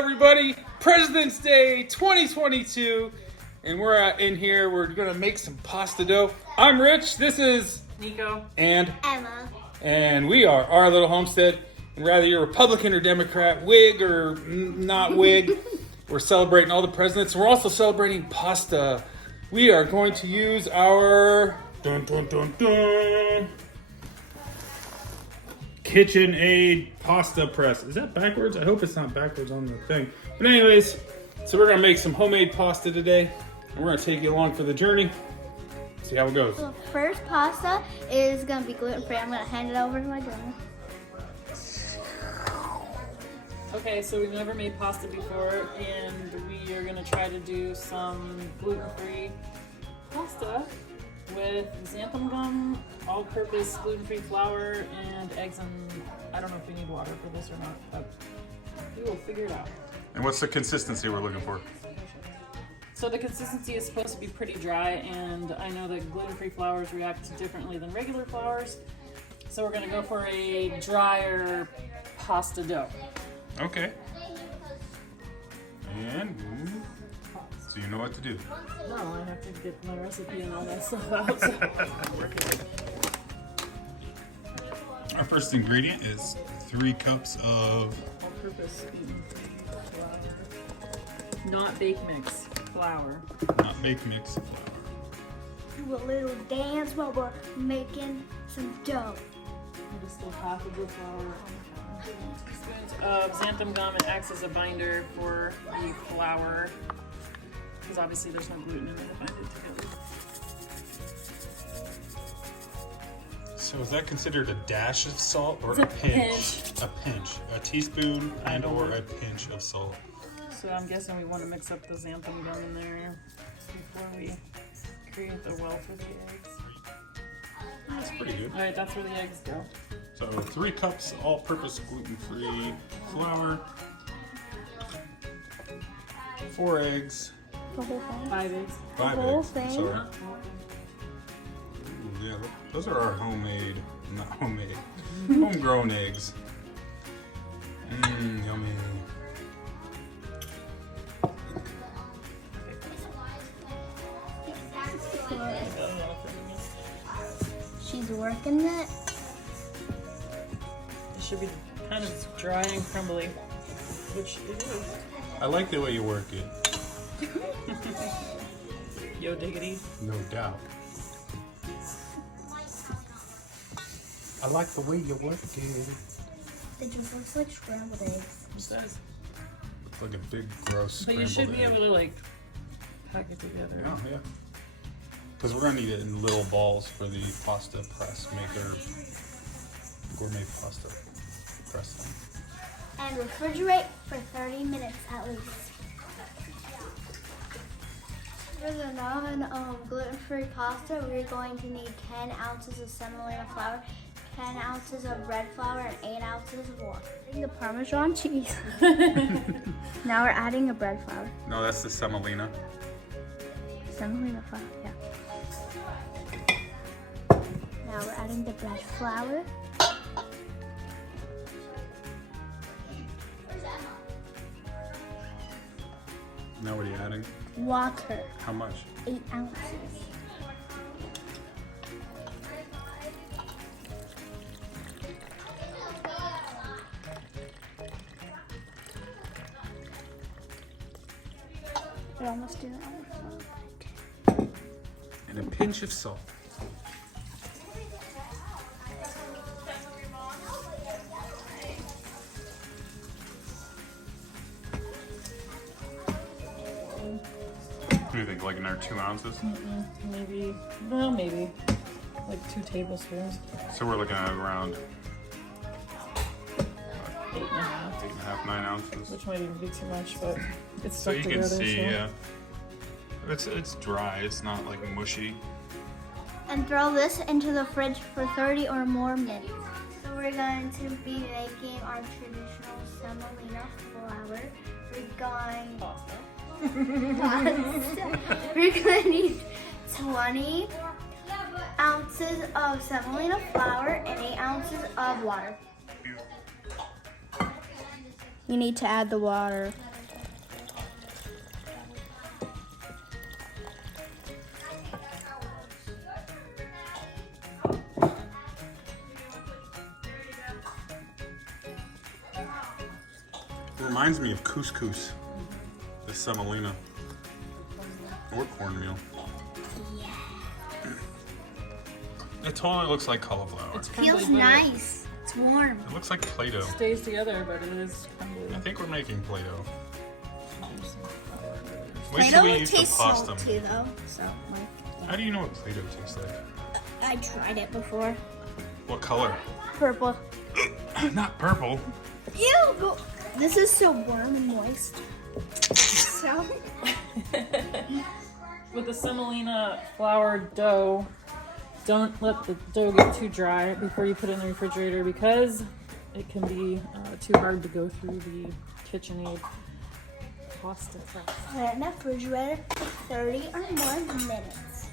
everybody. President's Day 2022. And we're in here. We're going to make some pasta dough. I'm Rich. This is Nico. And Emma. And we are Our Little Homestead. And whether you're Republican or Democrat, wig or not wig, we're celebrating all the presidents. We're also celebrating pasta. We are going to use our KitchenAid Pasta Press. Is that backwards? I hope it's not backwards on the thing. But anyways, so we're gonna make some homemade pasta today, and we're gonna take you along for the journey. See how it goes. So first pasta is gonna be gluten-free. I'm gonna hand it over to my grandma. Okay, so we've never made pasta before, and we are gonna try to do some gluten-free pasta with xanthan gum, all-purpose gluten-free flour, and eggs, and I don't know if we need water for this or not, but we will figure it out. And what's the consistency we're looking for? So the consistency is supposed to be pretty dry, and I know that gluten-free flours react differently than regular flours, so we're gonna go for a drier pasta dough. Okay. And so you know what to do. No, I have to get my recipe and all that stuff out. So. Our first ingredient is 3 cups of All-purpose flour. Not bake mix flour. not baked mix flour. Do a little dance while we're making some dough. Just still half of the flour. 2 teaspoons of xanthan gum. It acts as a binder for the flour, because obviously there's no gluten in it to bind it together. So is that considered a dash of salt or It's a a pinch? A pinch. A teaspoon and or a pinch of salt. So I'm guessing we want to mix up the xanthan gum in there before we create the well for the eggs. That's pretty good. All right, that's where the eggs go. So 3 cups all-purpose gluten-free flour, 4 eggs, The whole thing. 5 eggs. 5 whole eggs. thing? Sorry. Ooh, yeah, those are our homegrown eggs. Yummy. She's working it. It should be kind of dry and crumbly, which it is. I like the way you work it. Yo diggity. No doubt. I like the way you work it. It just looks like scrambled eggs. It does. It's like a big, gross But you should be scrambled able to like pack it together. egg. Yeah. Because we're going to need it in little balls for the pasta press maker, gourmet pasta press thing. And refrigerate for 30 minutes at least. For the non-gluten-free pasta, we're going to need 10 ounces of semolina flour, 10 ounces of bread flour, and 8 ounces of water. The Parmesan cheese. Now we're adding a bread flour. No, that's the semolina. Semolina flour, yeah. Now we're adding the bread flour. Now what are you adding? Water, How much? 8 ounces. We're almost doing it. And a pinch of salt. What do you think, like another 2 ounces? Maybe like 2 tablespoons. So we're looking at around 8.5. 8.5, 9 ounces. Which might even be too much, but it's So stuck you together. can see, so. yeah. It's dry, it's not like mushy. And throw this into the fridge for 30 or more minutes. So we're going to be making our traditional semolina flour. We're going Pasta. We're gonna need 20 ounces of semolina flour and 8 ounces of water. You need to add the water. It reminds me of couscous. The semolina. Or cornmeal. It totally looks like cauliflower. It's crumbly, Feels but nice. It's warm. It looks like Play-Doh. It stays together, but it is crumbly. I think we're making Play-Doh. Wait Play-Doh till we use the tastes pasta. salty though, so like How do you know what Play-Doh tastes like? I tried it before. What color? Purple. Not purple. Ew! This is so warm and moist. So With the semolina flour dough, don't let the dough get too dry before you put it in the refrigerator because it can be too hard to go through the KitchenAid Pasta Press. put it in the refrigerator for 30 or more minutes.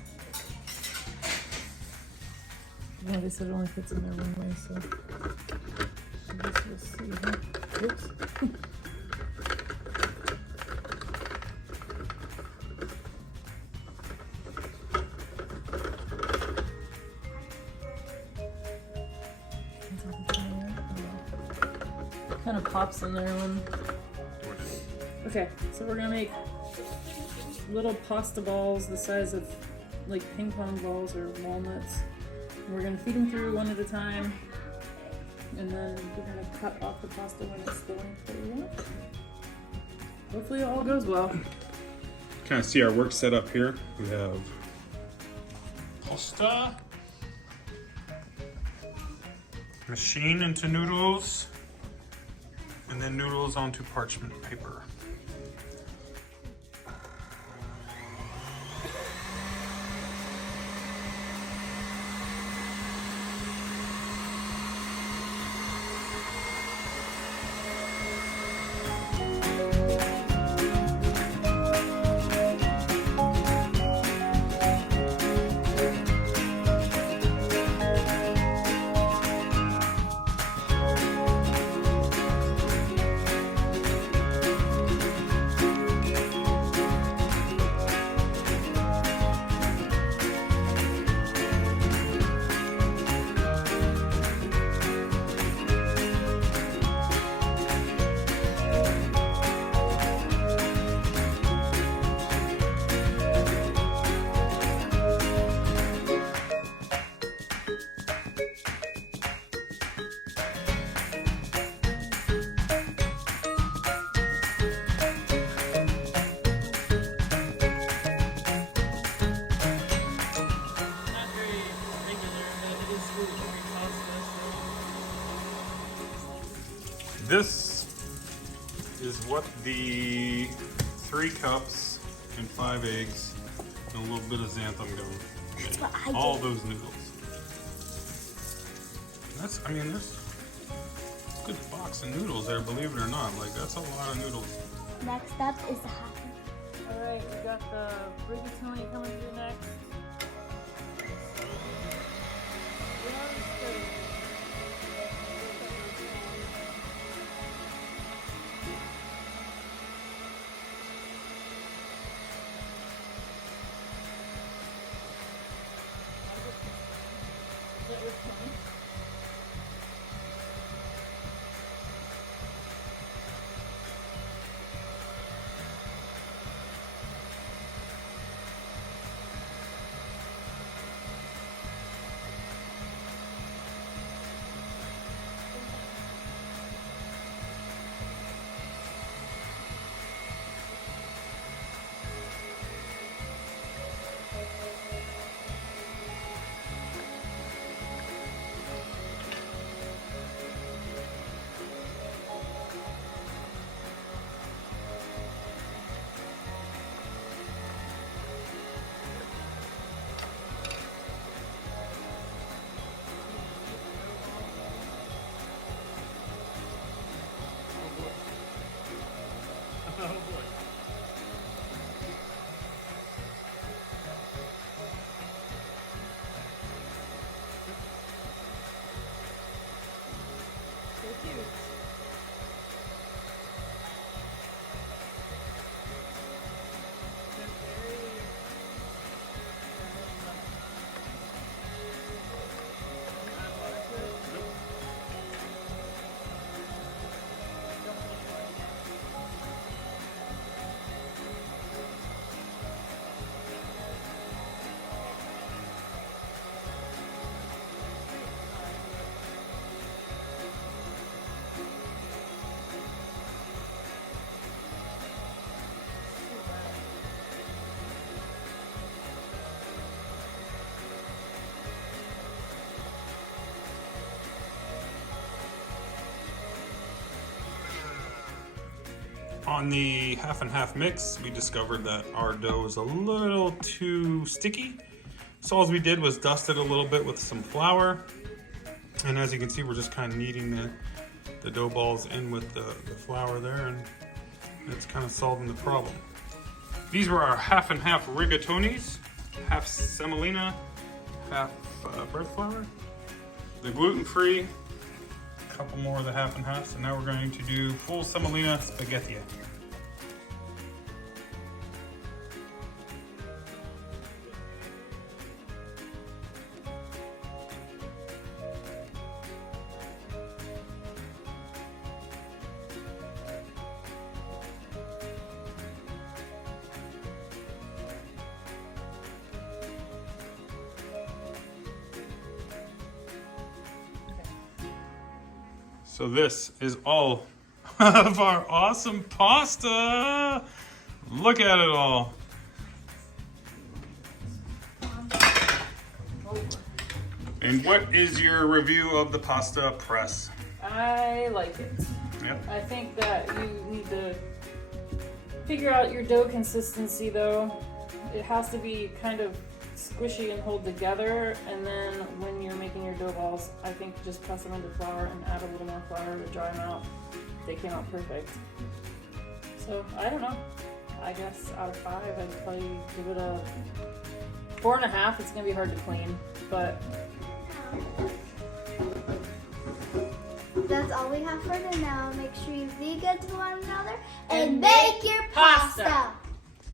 Yeah, they said it only fits in there one way, so I guess we'll see. Huh? Oops. Kind of pops in there when. Okay, so we're gonna make little pasta balls the size of like ping pong balls or walnuts. We're gonna feed them through one at a time, and then we're gonna cut off the pasta when it's the length that we want. Hopefully it all goes well. Kind of see our work set up here. We have pasta, machine into noodles, and then noodles onto parchment paper. Not very regular, but it is gluten-free pasta. This is what the 3 cups and 5 eggs and a little bit of xanthan gum made. what I All did. those noodles. That's, I mean, there's a good box of noodles there, believe it or not. Like, that's a lot of noodles. Next up is the hot. Alright, we got the rigatoni coming through next. On the half and half mix, we discovered that our dough is a little too sticky. So all we did was dust it a little bit with some flour. And as you can see, we're just kind of kneading the dough balls in with the flour there, and it's kind of solving the problem. These were our half and half rigatonis, half semolina, half bread flour. The gluten-free, a couple more of the half and half. So now we're going to do full semolina spaghetti. So this is all of our awesome pasta. Look at it all. And what is your review of the pasta press? I like it. Yep. I think that you need to figure out your dough consistency though. It has to be kind of squishy and hold together, and then when you're making your dough balls, I think just press them into flour and add a little more flour to dry them out. They came out perfect. So I don't know. I guess out of 5, I'd probably give it a 4.5. It's gonna be hard to clean, but that's all we have for now. Make sure you be good to one another and make your pasta.